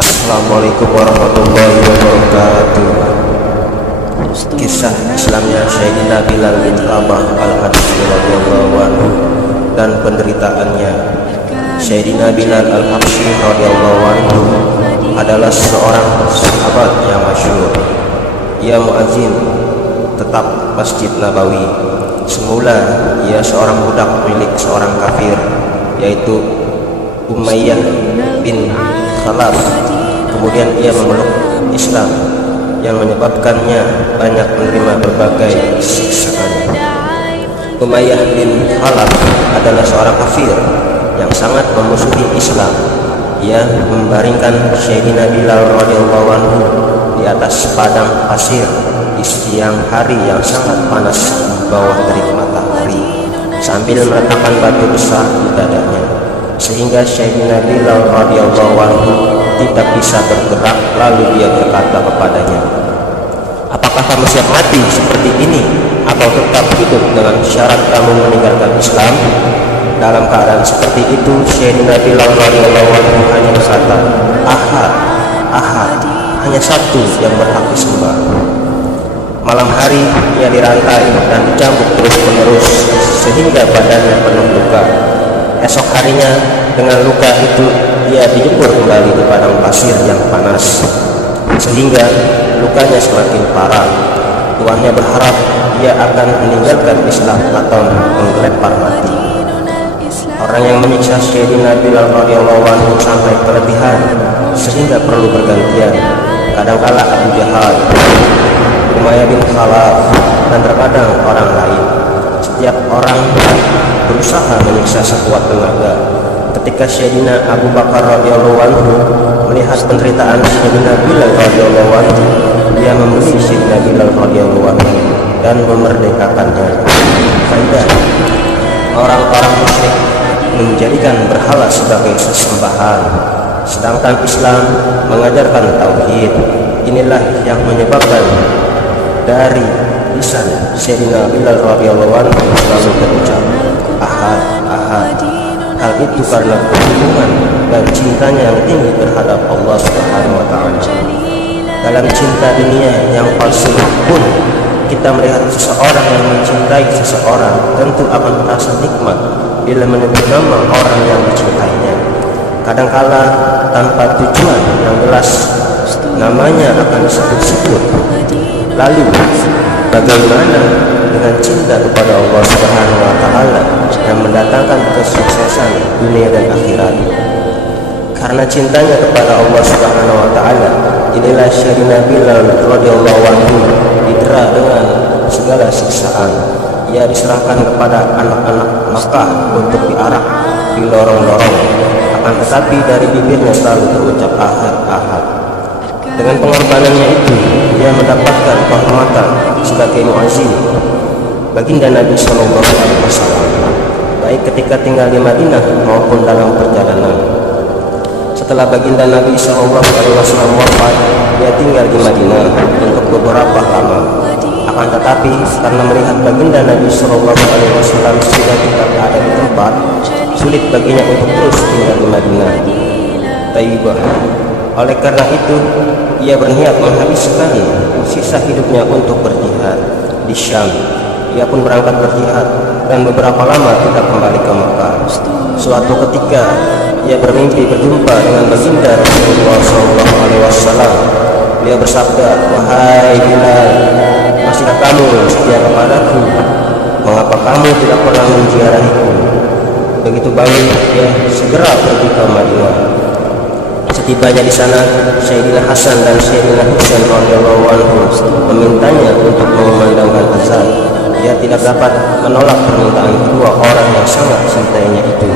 Assalamualaikum warahmatullahi wabarakatuh. Kisah Islamnya Sayyidina Bilal bin Rabah al-Habsyi radhiyallahu anhu dan penderitaannya. Sayyidina Bilal al-Habsyi radhiyallahu anhu adalah seorang sahabat yang masyhur. Ia muadzin tetap Masjid Nabawi. Semula ia seorang budak milik seorang kafir, yaitu Umayyah bin Khalaf. Kemudian ia memeluk Islam yang menyebabkannya banyak menerima berbagai siksaan. Umayyah bin Khalaf adalah seorang kafir yang sangat memusuhi Islam. Ia membaringkan Sayyidina Bilal radhiyallahu anhu di atas padang pasir di siang hari yang sangat panas di bawah terik matahari, sambil meletakkan batu besar di dadanya, sehingga Sayyidina Bilal radhiyallahu anhu tidak bisa bergerak. Lalu dia berkata kepadanya, "Apakah kamu siap mati seperti ini atau tetap hidup dengan syarat kamu meninggalkan Islam?" Dalam keadaan seperti itu, Sayyidina Bilal radhiyallahu anhu hanya berkata, "Ahad, Ahad, hanya satu yang berhak disembah." Malam hari ia dirantai dan dicambuk terus-menerus sehingga badannya penuh luka. Esok harinya dengan luka itu ia dijemur kembali di padang pasir yang panas, sehingga lukanya semakin parah. Tuannya berharap ia akan meninggalkan Islam atau menggelepar mati. Orang yang menyiksa Sayyidina Bilal radhiyallahu anhu sampai kelebihan sehingga perlu bergantian. Kadangkala Abu Jahal, Umayyah bin Khalaf, dan terkadang orang lain. Setiap orang berusaha menyiksa sekuat tenaga. Ketika Sayyidina Abu Bakar radhiyallahu anhu melihat penderitaan Sayyidina Bilal radhiyallahu anhu, dia membeli Sayyidina Bilal radhiyallahu anhu dan memerdekakannya. Faidah: orang-orang musyrik menjadikan berhala sebagai sesembahan, sedangkan Islam mengajarkan tauhid. Inilah yang menyebabkan dari lisan Sayyidina Bilal radhiyallahu anhu selalu berucap Ahad, Ahad. Hal itu karena hubungan dan cintanya yang tinggi terhadap Allah Subhanahu wa Ta'ala. Dalam cinta dunia yang palsu pun, kita melihat seseorang yang mencintai seseorang tentu akan merasa nikmat bila menyebut nama orang yang dicintainya. Kadangkala tanpa tujuan yang jelas, namanya akan disebut-sebut. Lalu bagaimana dengan cinta kepada Allah Subhanahu wa Ta'ala yang mendatangkan kesuksesan dunia dan akhirat? Karena cintanya kepada Allah Subhanahu wa Ta'ala, inilah Sayyidina Bilal radhiyallahu anhu didera dengan segala siksaan. Ia diserahkan kepada anak-anak Makkah untuk diarak di lorong-lorong, akan tetapi dari bibirnya selalu terucap Ahad, Ahad. Dengan pengorbanannya itu, ia mendapatkan kehormatan sebagai muazzin baginda Nabi Shallallahu Alaihi Wasallam, baik ketika tinggal di Madinah maupun dalam perjalanan. Setelah baginda Nabi Shallallahu Alaihi Wasallam wafat, dia tinggal di Madinah untuk beberapa lama. Akan tetapi karena melihat baginda Nabi Shallallahu Alaihi Wasallam sudah tidak ada di tempat, sulit baginya untuk terus tinggal di Madinah Thayyibah. Oleh karena itu, ia berniat menghabiskan sisa hidupnya untuk berjihad di Syam. Ia pun berangkat berjihad dan beberapa lama tidak kembali ke Makkah. Suatu ketika ia bermimpi berjumpa dengan baginda Rasulullah SAW. Dia bersabda, "Wahai Bilal, masihkah kamu setia kepadaku? Mengapa kamu tidak pernah menziarahiku?" Begitu bangun, dia segera pergi ke Madinah. Setibanya di sana, Sayyidina Hasan dan Sayyidina Husain radhiyallahu anhu memintanya untuk mengumandangkan azan. Dia tidak dapat menolak permintaan kedua orang yang sangat cintainya itu.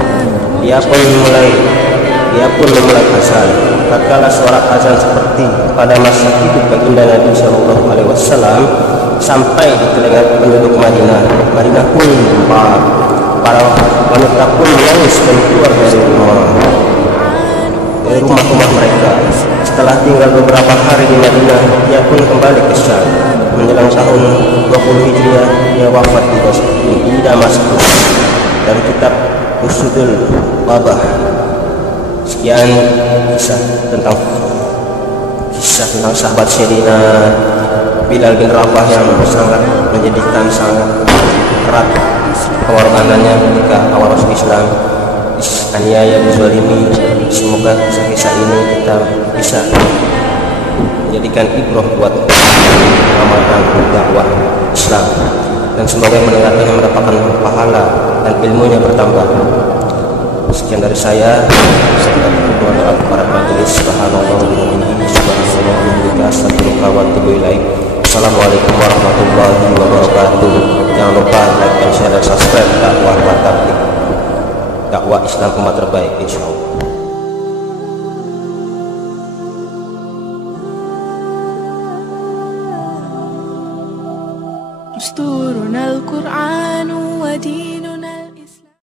Dia pun memulai azan. Tatkala suara azan seperti pada masa hidup baginda Nabi Shallallahu Alaihi Wasallam sampai di telinga penduduk Madinah, Madinah pun gempar. Para wanita pun menangis dan keluar dari rumah-rumah mereka. Setelah tinggal beberapa hari di Madinah, ia pun kembali ke Syam. menjelang tahun 20 Hijriah ia wafat di Damaskus. Dari kitab Usudul Babah. Sekian kisah tentang sahabat Sayyidina Bilal bin Rabah yang sangat menyedihkan, sangat erat pengorbanannya ketika awal masuk Islam, aniaya, dizalimi. Semoga kisah-kisah ini kita bisa menjadikan ibrah buat mengamalkan dakwah Islam, dan semoga yang mendengarkannya mendapatkan pahala dan ilmunya bertambah. Sekian dari saya. Mohon maaf para majelis. Subhanallah wa bihamdihi, subhanallah wa bihamdihi, astaghfirullah wa atubu ilaih. Assalamualaikum warahmatullahi wabarakatuh. Jangan lupa like dan share dan subscribe dakwah wa tabligh, dakwah Islam umat terbaik, insyaallah. دستورنا القرآن ودين